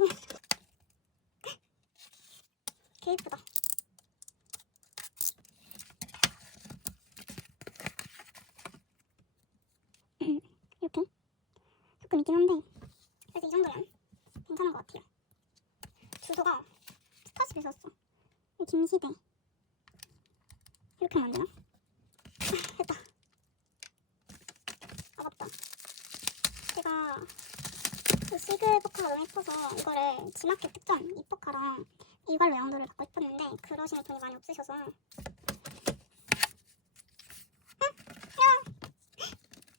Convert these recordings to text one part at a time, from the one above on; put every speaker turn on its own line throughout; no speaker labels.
처음 개 이쁘다. 이렇게 조금 있긴 한데 그래서 이 정도면 괜찮은 것 같아요. 주소가 스타쉽에서 썼어. 김시대. 이렇게 만드나? 됐다. 아깝다. 제가 시그 포카가 너무 예뻐서 이거를 지마켓 특전 이 포카랑 이걸로 양도를 받고 싶었는데 그러시는 분이 많이 없으셔서!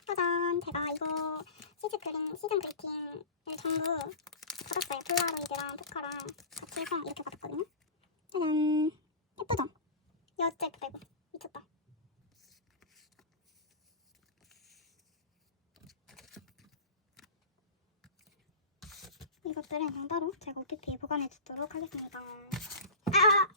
짜잔! 제가 이거 시즈 그린 시즌 그리팅을 전부 받았어요. 폴라로이드랑 포카랑 같이 해서 이렇게 받았거든요. 짜잔! 예쁘죠? 여째 빼고 미쳤다 이것들은 그냥 따로 제가 OPP에 보관해 두도록 하겠습니다. 아!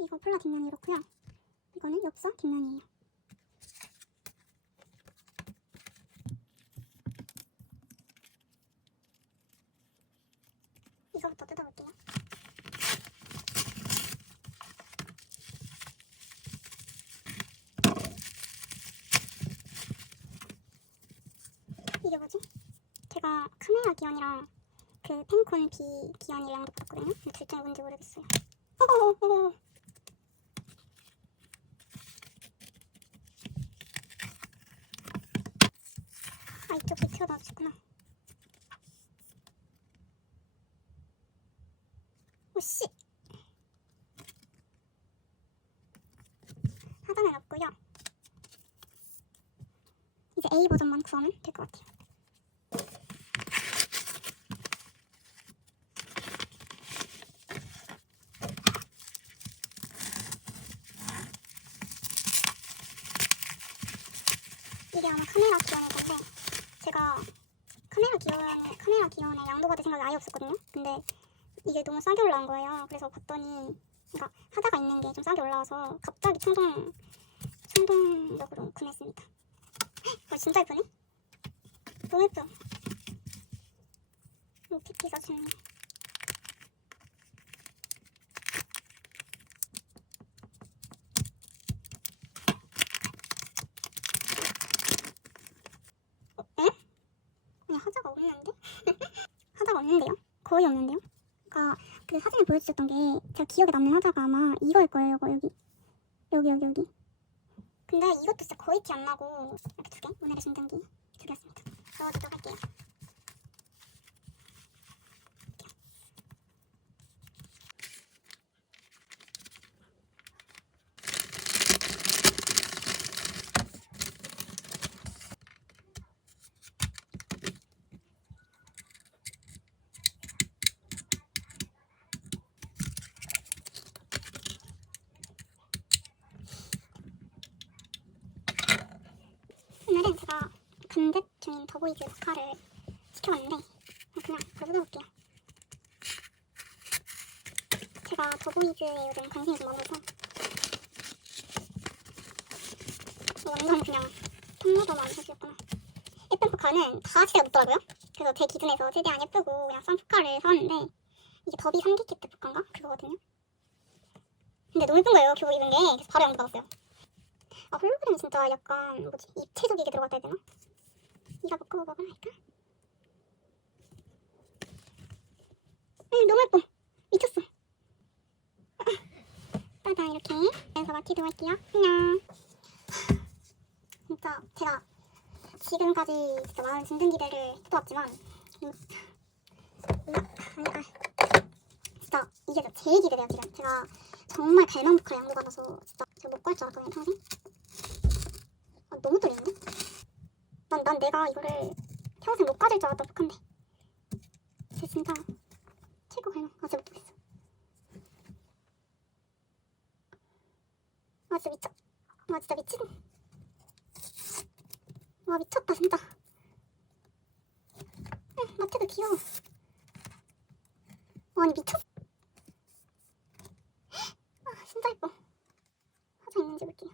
이거 폴라 뒷면이 이렇고요. 이거는 엽서 뒷면이에요. 이거부터 뜯어볼게요. 뭐지? 제가 카메라 기원이랑 그 펜콘 비 기원이랑 똑같거든요. 근데 둘 중에 뭔지 모르겠어요. 아 이쪽 밑으로 놔주구나. 오씨. 하단에 놨고요. 이제 A 버전만 구하면 될 것 같아요. 이게 아마 카메라 기원일 건데 제가 카메라 기원 카메라 기원에 양도 받을 생각이 아예 없었거든요. 근데 이게 너무 싸게 올라온 거예요. 그래서 봤더니 그러니까 하다가 있는 게 좀 싸게 올라와서 갑자기 충동 충동적으로 구매했습니다. 어, 진짜 예쁘네? 너무 예뻐. OTP 사진이. 어, 하자가 없는데? 하자가 없는데요? 거의 없는데요? 그러니까 그 사진을 보여주셨던 게 제가 기억에 남는 하자가 아마 이거일 거예요. 이거 여기. 여기, 여기, 여기. 근데 이것도 진짜 거의 티 안 나고 이렇게 두 개? 오늘의 신등기 두 개였습니다. 넣어주도록 할게요. 오늘은 제가 근대 중인 더보이즈 스카를 시켜봤는데 그냥 바로 뜯어볼게요. 제가 더보이즈에 요즘 관심이 좀 많아서 완전 그냥 탐로더만 해주셨구나. 예쁜 포카는 다 제가 묻더라고요. 그래서 제 기준에서 최대한 예쁘고 그냥 싼 포카를 사왔는데 이게 더비 3기 키트 포카인가? 그거거든요. 근데 너무 예쁜 거예요. 교복 입은 게. 그래서 바로 양도 받았어요. 아 홀로그램 진짜 약간 뭐지 입체적이게 들어갔다 해야 되나? 이가 먹고 먹으라 할까? 응 너무 예뻐. 미쳤어. 따다 이렇게. 해서 마치도록 할게요. 안녕. 진짜 제가 지금까지 진짜 많은 진등 기대를 해왔지만 음, 음, 아, 진짜 이게 제일 기대돼요 지금. 제가 정말 갈망 보컬 양도 받아서 진짜 제가 못갈줄 알았거든요 평생 아, 너무 떨리는데? 난, 난 내가 이거를 평생 못 가질 줄 알았던 북한데. 쟤 진짜 최고 갈망 아직 못 보겠어. 아 진짜 미쳐. 아 진짜 미치고 와 미쳤다 진짜. 응, 마트도 귀여워. 아니 미쳤어 아 진짜 예뻐 화장 있는지 볼게요.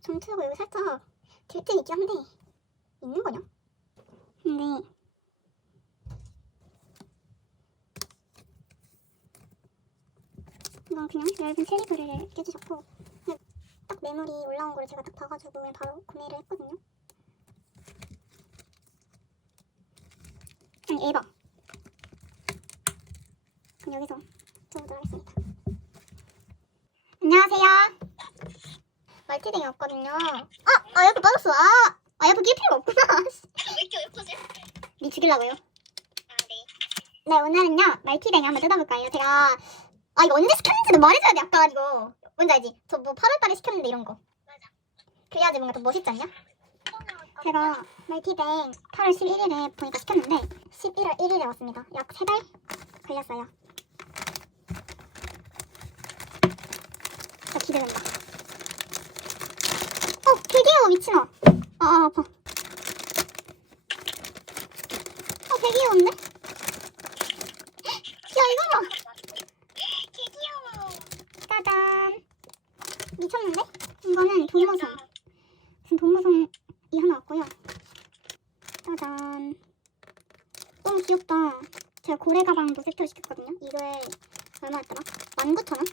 점투가 여기 살짝 딜템 있긴 한데 있는 거냐? 근데 이건 그냥 얇은 슬리브를 껴주셨고 그냥 딱 메모리 올라온 거를 제가 딱 봐가지고 바로 구매를 했거든요. 아니 앨범. 그럼 여기서 들어보도록 하겠습니다. 안녕하세요. 말티댕이 없거든요. 아, 아 옆에 빠졌어. 아, 아 옆에 낄 필요가 없구나.
왜 이렇게 옆으세요?
니 죽이려고요.
아, 네.
네 오늘은요 말티댕이 한번 뜯어볼까요? 제가 아 이거 언제 시켰는지도 말해줘야 돼 아까 이거 뭔지 알지? 저 뭐 8월달에 시켰는데 이런 거
맞아.
그래야지 뭔가 더 멋있지 않냐? 제가 말티댕 8월 11일에 보니까 시켰는데 11월 1일에 왔습니다 약 3달 걸렸어요 진짜 기대된다 어 되게요 미친아 아, 아 아파 어 되게 귀여운데? 야 이거 봐
개 귀여워.
짜잔 미쳤는데? 이거는 동무송 지금 동무송이 하나 왔고요 짜잔 너무 귀엽다 제가 고래 가방도 세트로 시켰거든요 이거에 얼마였더라? 19,000원?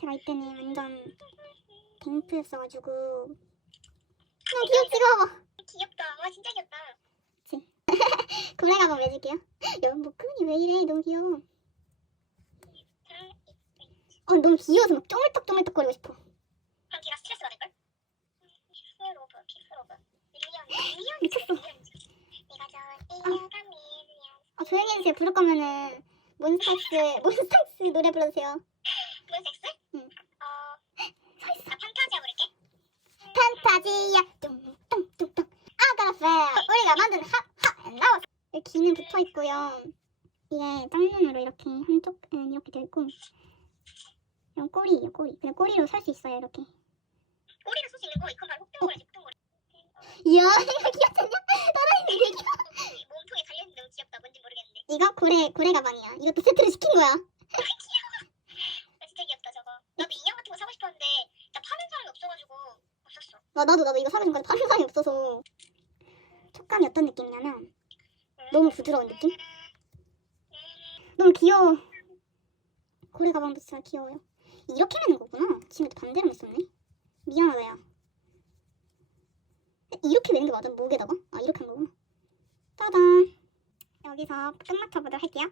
제가 이때는 완전 댕프였어가지고. 너무 귀엽지 이거 봐봐
귀엽다. 와 진짜 귀엽다.
고래 가방 매줄게요. 여러분 목끈이 왜 이래? 너무 귀여워. 어 너무 귀여워서 막 쪼물떡쪼물떡 거리고 싶어.
그럼 걔가 스트레스 받을걸? 키스로브 키스로브. 밀리언 밀리언
미쳤어.
내가 밀리언
아 조용히 해주세요. 부를 거면은 몬스타엑스 몬스타엑스 노래 불러주세요.
어,
서 있어
나 판타지아 부를게.
판타지야 뚱뚱뚱뚱. 아가라페 우리가 만든 하하 나우 귀는 붙어 있고요. 이게 짝눈으로 이렇게 한쪽은 이렇게 되어 있고. 이런 꼬리예요 꼬리. 근데 꼬리로 살 수 있어요 이렇게.
꼬리를 쓸수 있는 거 이건 바로 혹등고래지 혹등고래.
이야 이거 귀엽지 않냐? 떠다니는 게 귀여워
이 몸통에 달려있는 너무 귀엽다. 뭔지 모르겠는데.
이거 고래 고래 가방이야. 이것도 세트로 시킨 거야.
나 진짜 귀엽다 저거. 나도 인형 같은 거 사고 싶었는데 나 파는 사람이 없어가지고
아, 나도 나도 이거 싶은 건데 파는 사람이 없어서. 촉감이 어떤 느낌이냐면 너무 부드러운 느낌? 너무 귀여워. 고래 가방도 진짜 귀여워요. 이렇게 매는 거구나. 지금도 반대로 맸었네. 미안하다 야. 이렇게 매는 게 맞아? 목에다가? 아 이렇게 한 거구나. 짜잔. 여기서 끝마쳐 보도록 할게요